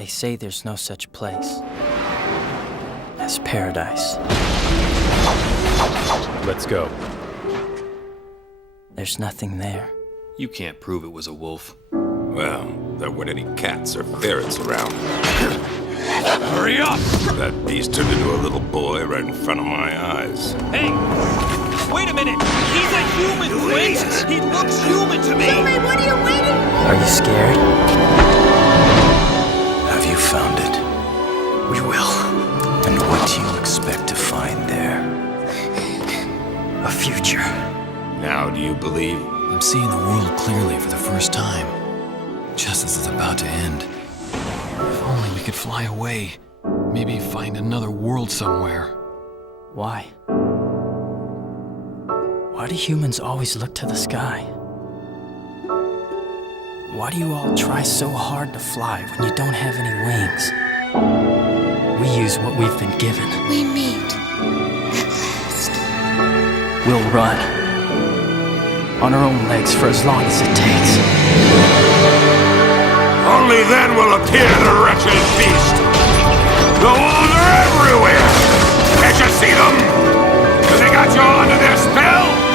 They say there's no such place as paradise. Let's go. There's nothing there. You can't prove it was a wolf. Well, there weren't any cats or ferrets around. Hurry up! That beast turned into a little boy right in front of my eyes. Hey! Wait a minute! He's a human, Quint! He looks human to me! Tommy, what are you waiting for? Are you scared? Have you found it? We will. And what do you expect to find there? A future. Now do you believe? I'm seeing the world clearly for the first time. Just as it's about to end. If only we could fly away. Maybe find another world somewhere. Why? Why do humans always look to the sky? Why do you all try so hard to fly when you don't have any wings? We use what we've been given. We meet at last. We'll run. On our own legs for as long as it takes. Only then will appear the wretched beast. The wolves are everywhere. Can't you see them? Have they got you under their spell?